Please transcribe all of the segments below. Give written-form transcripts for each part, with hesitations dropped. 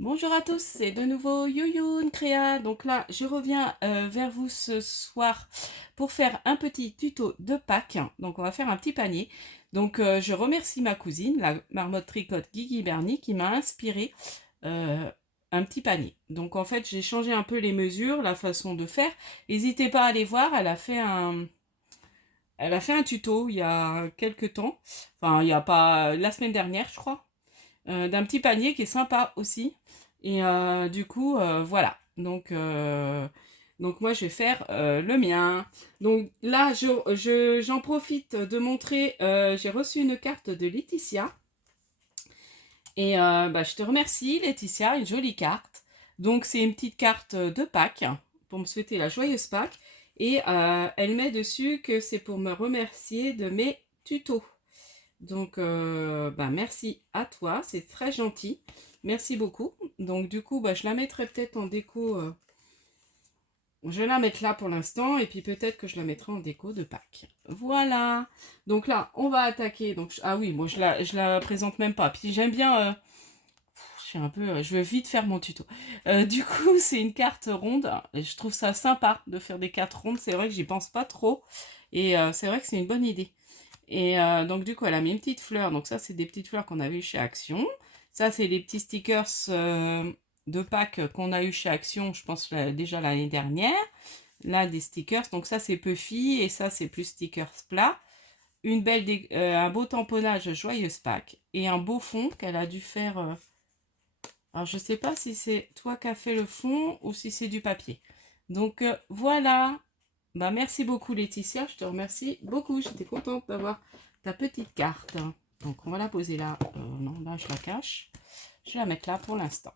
Bonjour à tous, c'est de nouveau Yoyoun Créa. Donc là, je reviens vers vous ce soir pour faire un petit tuto de Pâques. Donc on va faire un petit panier. Donc je remercie ma cousine, la marmotte tricote Guigui Bernie, qui m'a inspiré euh, un petit panier. Donc en fait, j'ai changé un peu les mesures, la façon de faire. N'hésitez pas à aller voir, elle a fait un tuto il y a quelques temps. Enfin, il n'y a pas la semaine dernière, je crois, d'un petit panier qui est sympa aussi. Et du coup, voilà. Donc moi, je vais faire le mien. Donc là, j'en profite de montrer, j'ai reçu une carte de Laetitia. Et je te remercie, Laetitia, une jolie carte. Donc c'est une petite carte de Pâques pour me souhaiter la joyeuse Pâques. Et elle met dessus que c'est pour me remercier de mes tutos. Donc, merci à toi, c'est très gentil. Merci beaucoup. Donc, du coup, je la mettrai peut-être en déco. Je vais la mettre là pour l'instant et puis peut-être que je la mettrai en déco de Pâques. Voilà. Donc là, on va attaquer. Donc, ah oui, moi je la présente même pas. Puis j'aime bien. Je suis un peu. Je veux vite faire mon tuto. Du coup, c'est une carte ronde. Et je trouve ça sympa de faire des cartes rondes. C'est vrai que j'y pense pas trop. Et c'est vrai que c'est une bonne idée. Et donc du coup, elle a mis une petite fleur. Donc ça, c'est des petites fleurs qu'on avait eu chez Action. Ça, c'est les petits stickers de Pâques qu'on a eu chez Action, je pense déjà l'année dernière. Là, des stickers. Donc ça, c'est Puffy et ça, c'est plus stickers plat. Un beau tamponnage Joyeuse Pâques et un beau fond qu'elle a dû faire. Alors, je sais pas si c'est toi qui as fait le fond ou si c'est du papier. Donc voilà. Merci beaucoup Laetitia, je te remercie beaucoup. J'étais contente d'avoir ta petite carte. Donc on va la poser là. Non, là je la cache. Je vais la mettre là pour l'instant.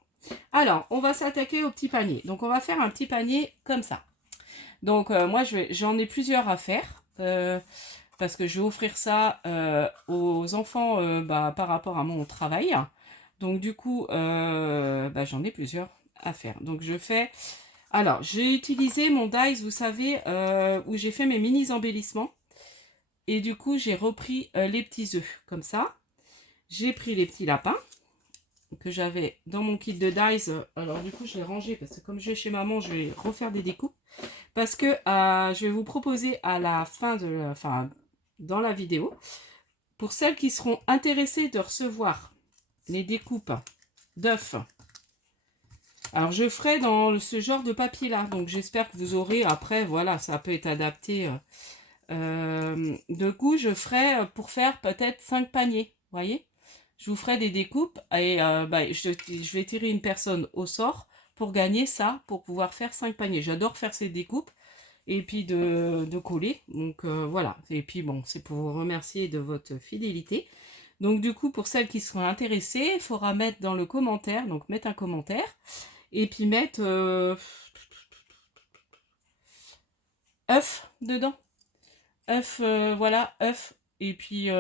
Alors, on va s'attaquer au petit panier. Donc on va faire un petit panier comme ça. Donc moi j'en ai plusieurs à faire. Parce que je vais offrir ça aux enfants par rapport à mon travail. Donc du coup, j'en ai plusieurs à faire. Donc je fais alors, j'ai utilisé mon dies, vous savez, où j'ai fait mes mini embellissements. Et du coup, j'ai repris les petits œufs, comme ça. J'ai pris les petits lapins que j'avais dans mon kit de dies. Alors, du coup, je l'ai rangé parce que comme je vais chez maman, je vais refaire des découpes. Parce que je vais vous proposer à la fin enfin, dans la vidéo, pour celles qui seront intéressées de recevoir les découpes d'œufs. Alors je ferai dans ce genre de papier là, donc j'espère que vous aurez, après voilà, ça peut être adapté de goût. Je ferai pour faire peut-être 5 paniers, vous voyez. Je vous ferai des découpes et je vais tirer une personne au sort pour gagner ça, pour pouvoir faire 5 paniers. J'adore faire ces découpes et puis de coller, donc voilà. Et puis bon, c'est pour vous remercier de votre fidélité. Donc du coup, pour celles qui seront intéressées, il faudra mettre dans le commentaire, donc mettre un commentaire et puis mettre œuf dedans. Œuf, voilà, œuf. Et puis,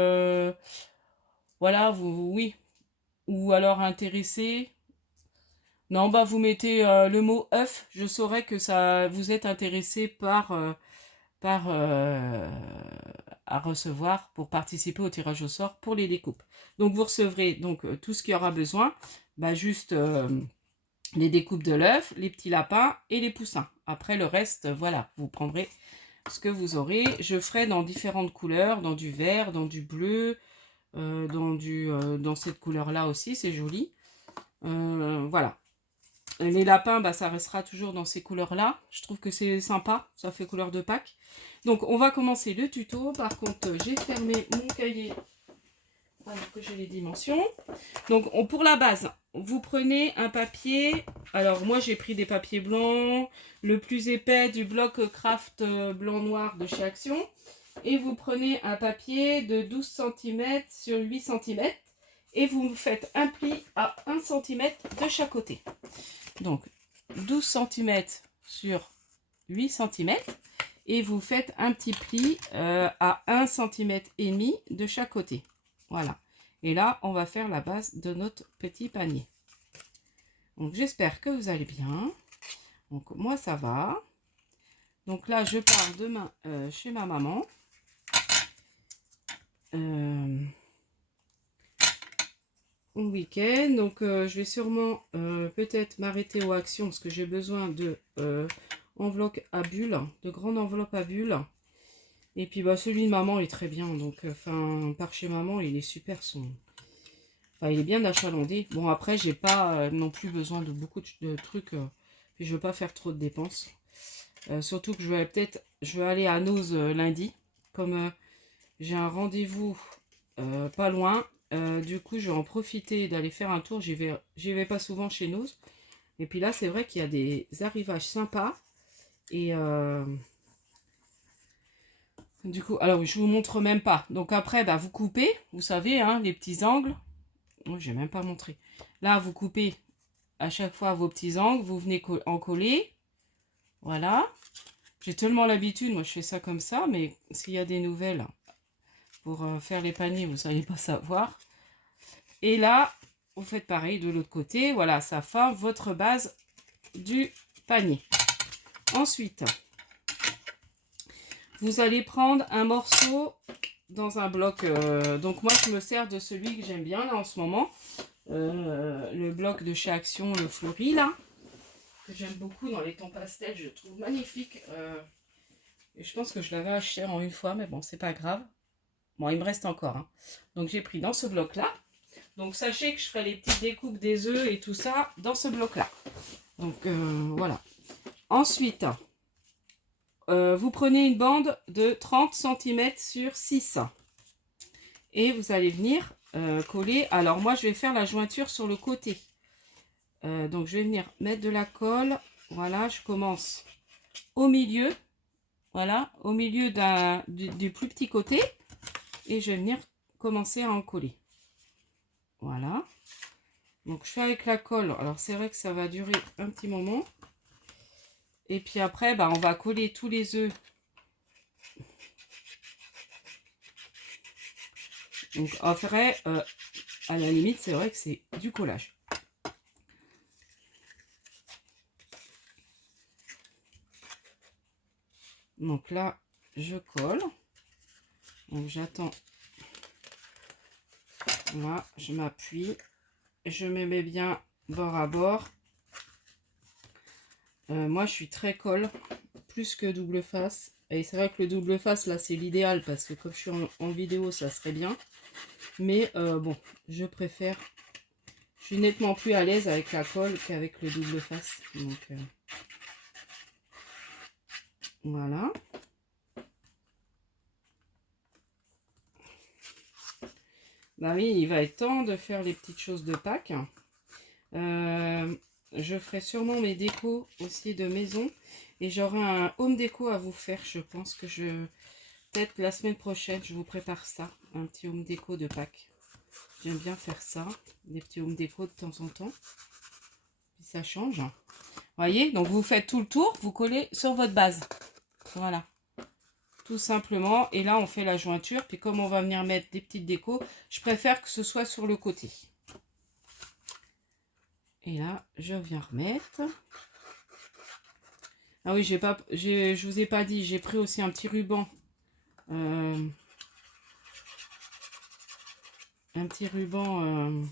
voilà, oui. Ou alors intéressé. Non, vous mettez le mot œuf. Je saurais que ça vous êtes intéressé par à recevoir pour participer au tirage au sort pour les découpes. Donc, vous recevrez donc tout ce qu'il y aura besoin. Juste les découpes de l'œuf, les petits lapins et les poussins. Après, le reste, voilà, vous prendrez ce que vous aurez. Je ferai dans différentes couleurs, dans du vert, dans du bleu, dans cette couleur-là aussi, c'est joli. Voilà. Les lapins, ça restera toujours dans ces couleurs-là. Je trouve que c'est sympa, ça fait couleur de Pâques. Donc, on va commencer le tuto. Par contre, j'ai fermé mon cahier alors que j'ai les dimensions. Donc, pour la base, vous prenez un papier. Alors, moi, j'ai pris des papiers blancs, le plus épais du bloc craft blanc-noir de chez Action. Et vous prenez un papier de 12 cm sur 8 cm. Et vous faites un pli à 1 cm de chaque côté. Donc, 12 cm sur 8 cm. Et vous faites un petit pli à 1 cm et demi de chaque côté. Voilà. Et là, on va faire la base de notre petit panier. Donc, j'espère que vous allez bien. Donc, moi, ça va. Donc là, je pars demain chez ma maman. au week-end. Donc, je vais sûrement peut-être m'arrêter aux actions parce que j'ai besoin de enveloppes à bulles, de grandes enveloppes à bulles. Et puis, bah, celui de maman est très bien. Donc, enfin, par chez maman, il est super son. Enfin, il est bien achalandé. Bon, après, j'ai pas non plus besoin de beaucoup de trucs. Puis, je veux pas faire trop de dépenses. Surtout que je vais aller à Noz lundi. Comme j'ai un rendez-vous pas loin. Du coup, je vais en profiter d'aller faire un tour. J'y vais pas souvent chez Noz. Et puis là, c'est vrai qu'il y a des arrivages sympas. Et du coup, alors je vous montre même pas. Donc après, bah, vous coupez, vous savez, hein, les petits angles. Oh, j'ai même pas montré. Là, vous coupez à chaque fois vos petits angles. Vous venez en coller. Voilà. J'ai tellement l'habitude, moi je fais ça comme ça. Mais s'il y a des nouvelles pour faire les paniers, vous n'allez pas savoir. Et là, vous faites pareil de l'autre côté. Voilà, ça forme votre base du panier. Ensuite, vous allez prendre un morceau dans un bloc. Donc moi, je me sers de celui que j'aime bien là en ce moment. Le bloc de chez Action, le fleuri là. Que j'aime beaucoup dans les tons pastels. Je trouve magnifique. Et je pense que je l'avais acheté en une fois, mais bon, c'est pas grave. Bon, il me reste encore. Hein. Donc j'ai pris dans ce bloc là. Donc sachez que je ferai les petites découpes des œufs et tout ça dans ce bloc là. Donc voilà. Ensuite, vous prenez une bande de 30 cm sur 6 et vous allez venir coller. Alors moi je vais faire la jointure sur le côté. Donc je vais venir mettre de la colle. Voilà, je commence au milieu. Voilà, au milieu du plus petit côté. Et je vais venir commencer à en coller. Voilà. Donc je fais avec la colle. Alors c'est vrai que ça va durer un petit moment. Et puis après, bah, on va coller tous les œufs. Donc en vrai, à la limite, c'est vrai que c'est du collage. Donc là, je colle. Donc j'attends. Voilà, je m'appuie. Je me mets bien bord à bord. Moi, je suis très colle, plus que double face. Et c'est vrai que le double face, là, c'est l'idéal parce que comme je suis en vidéo, ça serait bien. Mais bon, je préfère. Je suis nettement plus à l'aise avec la colle qu'avec le double face. Donc, voilà. Bah oui, il va être temps de faire les petites choses de Pâques. Je ferai sûrement mes décos aussi de maison. Et j'aurai un home déco à vous faire. Je pense que peut-être la semaine prochaine, je vous prépare ça. Un petit home déco de Pâques. J'aime bien faire ça. Des petits home déco de temps en temps. Puis ça change. Vous voyez, donc vous faites tout le tour. Vous collez sur votre base. Voilà. Tout simplement. Et là, on fait la jointure. Puis comme on va venir mettre des petites décos, je préfère que ce soit sur le côté. Et là, je viens remettre. Ah oui, je vous ai pas dit, j'ai pris aussi un petit ruban. Un petit ruban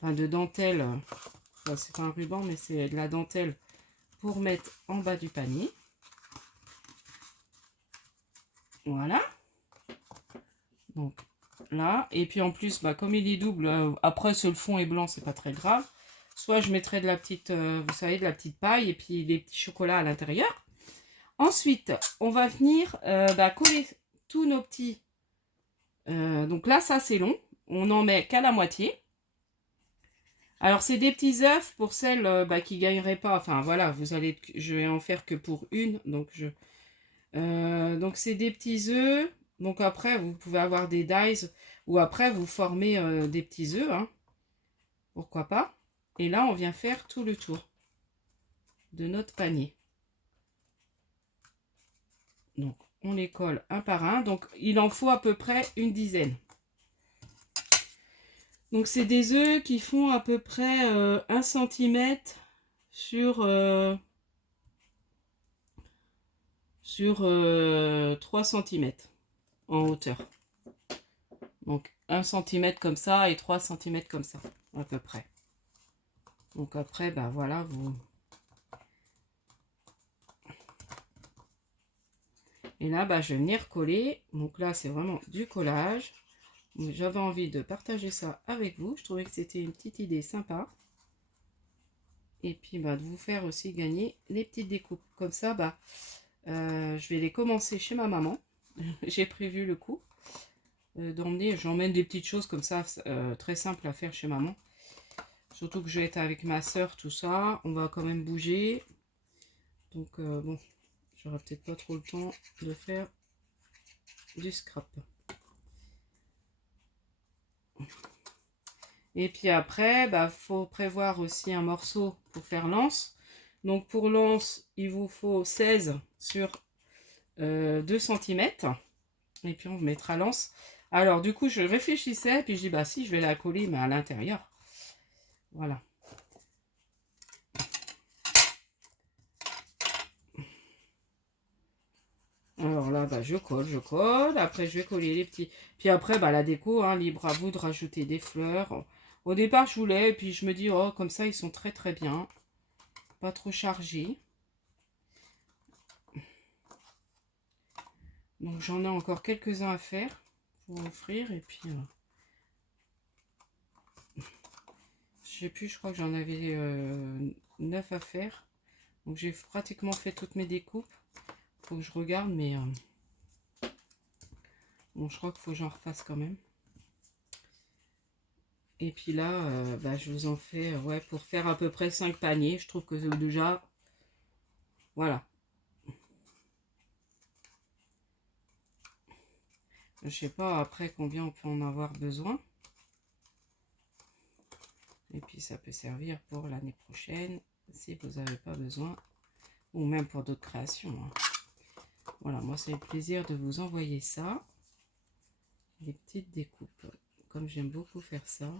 enfin de dentelle. Enfin, c'est pas un ruban, mais c'est de la dentelle pour mettre en bas du panier. Voilà. Donc là. Et puis en plus, bah, comme il est double, après, si le fond est blanc, c'est pas très grave. Soit je mettrai de la petite, vous savez, de la petite paille et puis des petits chocolats à l'intérieur. Ensuite, on va venir coller tous nos petits. Donc là, ça c'est long. On n'en met qu'à la moitié. Alors, c'est des petits œufs pour celles qui ne gagneraient pas. Enfin, voilà, je vais en faire que pour une. Donc, c'est des petits œufs. Donc, après, vous pouvez avoir des dies. Ou après, vous formez des petits œufs. Hein. Pourquoi pas. Et là, on vient faire tout le tour de notre panier. Donc, on les colle un par un. Donc, il en faut à peu près une dizaine. Donc, c'est des œufs qui font à peu près 1 cm sur 3 cm en hauteur. Donc, 1 cm comme ça et 3 cm comme ça, à peu près. Donc après, bah voilà, vous... Et là, bah, je vais venir coller. Donc là, c'est vraiment du collage. J'avais envie de partager ça avec vous. Je trouvais que c'était une petite idée sympa. Et puis, bah, de vous faire aussi gagner les petites découpes. Comme ça, bah, je vais les commencer chez ma maman. J'ai prévu le coup d'emmener. J'emmène des petites choses comme ça, très simples à faire chez maman. Surtout que je vais être avec ma soeur, tout ça. On va quand même bouger. Donc, bon, j'aurai peut-être pas trop le temps de faire du scrap. Et puis après, bah, faut prévoir aussi un morceau pour faire l'anse. Donc pour l'anse, il vous faut 16 sur 2 cm. Et puis on mettra l'anse. Alors du coup, je réfléchissais, puis je dis, bah si, je vais la coller, mais à l'intérieur. Voilà. Alors là, bah, je colle. Après, je vais coller les petits. Puis après, bah, la déco, hein, libre à vous de rajouter des fleurs. Au départ, je voulais, et puis je me dis, oh, comme ça, ils sont très très bien. Pas trop chargés. Donc j'en ai encore quelques-uns à faire pour offrir. Et puis, je sais plus, je crois que j'en avais 9 à faire. Donc j'ai pratiquement fait toutes mes découpes. Faut que je regarde, mais bon, je crois qu'il faut que j'en refasse quand même. Et puis là, bah, je vous en fais, ouais, pour faire à peu près 5 paniers. Je trouve que déjà, voilà. Je sais pas après combien on peut en avoir besoin. Et puis ça peut servir pour l'année prochaine, si vous n'avez pas besoin. Ou même pour d'autres créations. Hein. Voilà, moi c'est le plaisir de vous envoyer ça. Des petites découpes. Comme j'aime beaucoup faire ça.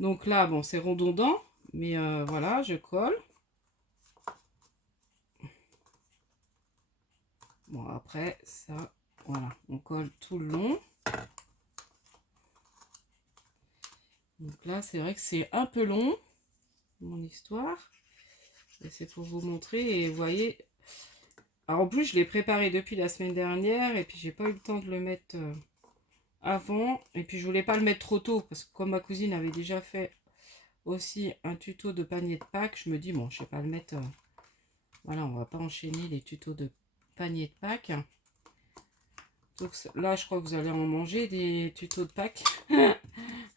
Donc là, bon, c'est redondant. Mais voilà, je colle. Bon, après, ça, voilà, on colle tout le long. Donc là, c'est vrai que c'est un peu long, mon histoire. Et c'est pour vous montrer. Et vous voyez, alors en plus, je l'ai préparé depuis la semaine dernière. Et puis, j'ai pas eu le temps de le mettre avant. Et puis, je voulais pas le mettre trop tôt. Parce que comme ma cousine avait déjà fait aussi un tuto de panier de Pâques, je me dis, bon, je vais pas le mettre... voilà, on va pas enchaîner les tutos de panier de Pâques. Donc là, je crois que vous allez en manger des tutos de Pâques.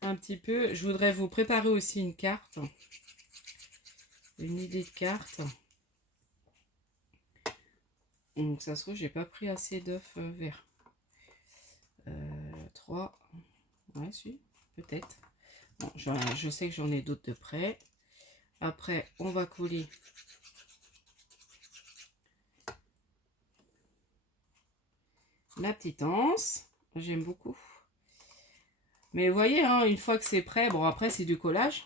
Un petit peu. Je voudrais vous préparer aussi une carte. Une idée de carte. Donc ça se trouve, j'ai pas pris assez d'œufs verts. 3. Ouais, si, peut-être. Bon, je sais que j'en ai d'autres de près. Après, on va coller la petite anse. J'aime beaucoup. Mais vous voyez, hein, une fois que c'est prêt, bon après c'est du collage.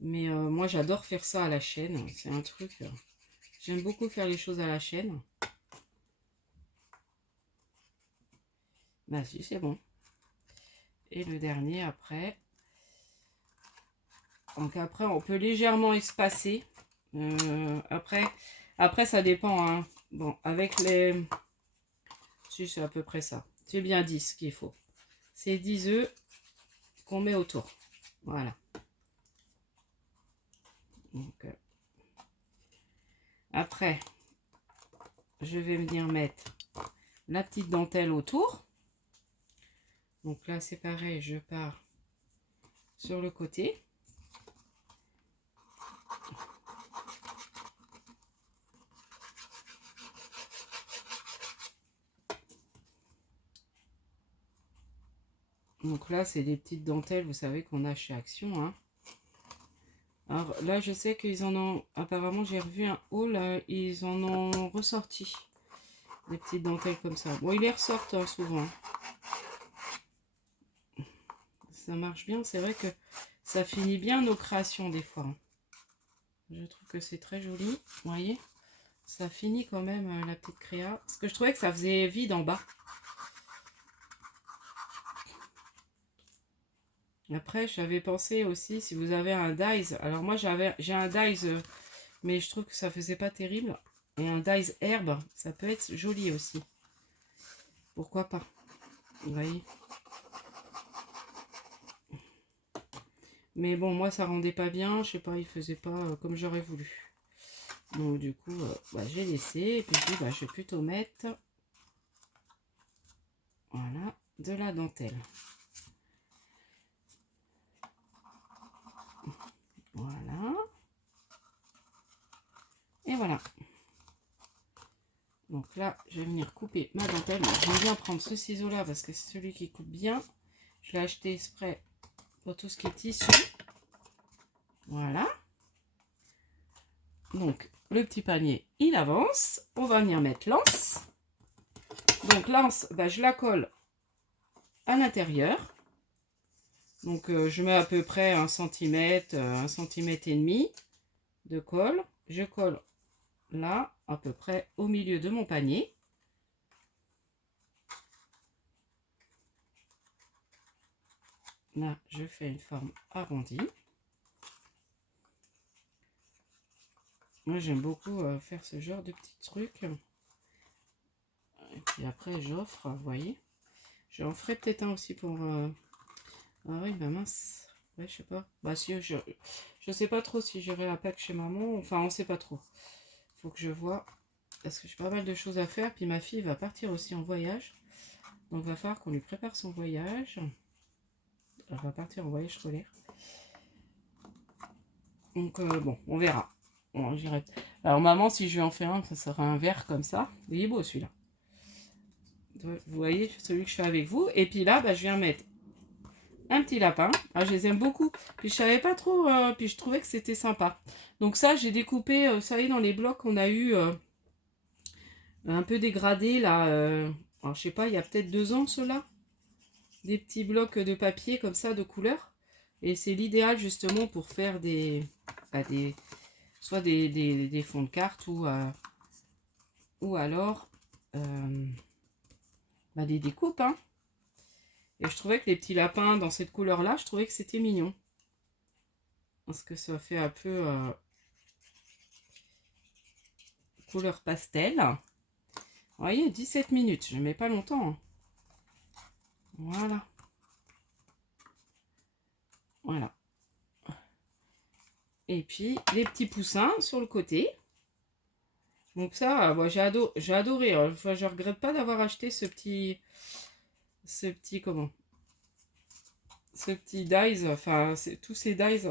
Mais moi j'adore faire ça à la chaîne. C'est un truc... j'aime beaucoup faire les choses à la chaîne. Bah si, c'est bon. Et le dernier après. Donc après, on peut légèrement espacer. Après, ça dépend. Hein. Bon, avec les... Si, c'est à peu près ça. C'est bien 10 qu'il faut. C'est 10 œufs qu'on met autour. Voilà. Donc, après, je vais venir mettre la petite dentelle autour. Donc là, c'est pareil. Je pars sur le côté. Donc là, c'est des petites dentelles, vous savez, qu'on a chez Action. Hein. Alors là, je sais qu'ils en ont... Apparemment, j'ai revu un haul, ils en ont ressorti. Des petites dentelles comme ça. Bon, ils les ressortent hein, souvent. Ça marche bien. C'est vrai que ça finit bien nos créations des fois. Je trouve que c'est très joli. Vous voyez, ça finit quand même la petite créa. Parce que je trouvais que ça faisait vide en bas. Après, j'avais pensé aussi, si vous avez un dies, alors moi j'ai un dies, mais je trouve que ça faisait pas terrible. Et un dies herbe, ça peut être joli aussi. Pourquoi pas? Vous voyez? Mais bon, moi ça rendait pas bien, je sais pas, il faisait pas comme j'aurais voulu. Donc du coup, j'ai laissé, et puis je dis, je vais plutôt mettre, voilà, de la dentelle. Voilà. Et voilà. Donc là, je vais venir couper ma dentelle. J'aime bien prendre ce ciseau-là parce que c'est celui qui coupe bien. Je l'ai acheté exprès pour tout ce qui est tissu. Voilà. Donc, le petit panier, il avance. On va venir mettre l'anse. Donc, l'anse, je la colle à l'intérieur. Donc, je mets à peu près 1 cm, 1 cm et demi de colle. Je colle là, à peu près au milieu de mon panier. Là, je fais une forme arrondie. Moi, j'aime beaucoup faire ce genre de petits trucs. Et puis après, j'offre, vous voyez. J'en ferai peut-être un aussi pour... Ah oui, mince. Ouais, je sais pas. Si, je sais pas trop si j'aurai la Pâques chez maman. Enfin, on sait pas trop. Faut que je vois. Parce que j'ai pas mal de choses à faire. Puis ma fille va partir aussi en voyage. Donc, il va falloir qu'on lui prépare son voyage. Elle va partir en voyage scolaire. Donc, bon, on verra. Bon, j'irai. Alors, maman, si je vais en faire un, ça sera un vert comme ça. Il est beau, celui-là. Vous voyez, celui que je fais avec vous. Et puis là, je viens mettre un petit lapin. Ah, je les aime beaucoup. Puis je savais pas trop, puis je trouvais que c'était sympa. Donc ça, j'ai découpé, vous savez, dans les blocs qu'on a eu un peu dégradés là. Alors je sais pas, il y a peut-être 2 ans cela. Des petits blocs de papier comme ça, de couleur. Et c'est l'idéal justement pour faire soit des fonds de cartes ou alors des découpes, hein. Et je trouvais que les petits lapins dans cette couleur-là, je trouvais que c'était mignon. Parce que ça fait un peu couleur pastel. Vous voyez, 17 minutes, je ne mets pas longtemps, hein. Voilà. Voilà. Et puis, les petits poussins sur le côté. Donc ça, j'ai adoré. Enfin, je regrette pas d'avoir acheté ce petit dies, enfin, tous ces dies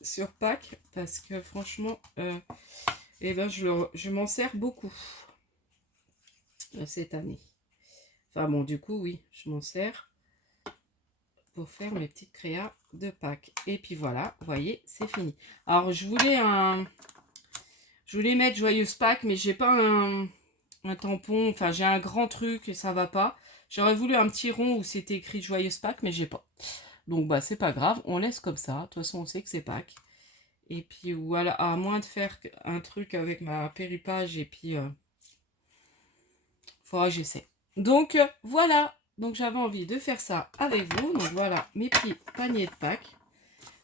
sur Pâques, parce que franchement, je m'en sers beaucoup cette année. Enfin bon, du coup, oui, je m'en sers pour faire mes petites créas de Pâques. Et puis voilà, vous voyez, c'est fini. Alors, je voulais mettre Joyeuse Pâques, mais j'ai pas un tampon. Enfin, j'ai un grand truc et ça va pas. J'aurais voulu un petit rond où c'était écrit Joyeuse Pâques, mais j'ai pas. Donc, c'est pas grave, on laisse comme ça. De toute façon, on sait que c'est Pâques. Et puis, voilà, à moins de faire un truc avec ma péripage, et puis, faudra que j'essaie. Donc, voilà. Donc, j'avais envie de faire ça avec vous. Donc, voilà mes petits paniers de Pâques.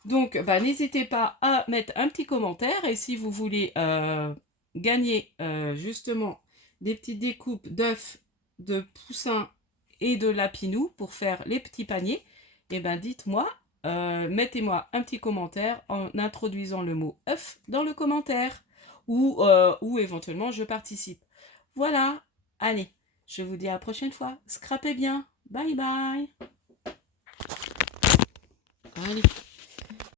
Donc, n'hésitez pas à mettre un petit commentaire. Et si vous voulez gagner, justement, des petites découpes d'œufs, de poussins et de lapinous pour faire les petits paniers, dites-moi. Mettez-moi un petit commentaire en introduisant le mot œuf dans le commentaire ou éventuellement je participe. Voilà, allez, je vous dis à la prochaine fois. Scrapez bien, bye bye. Allez.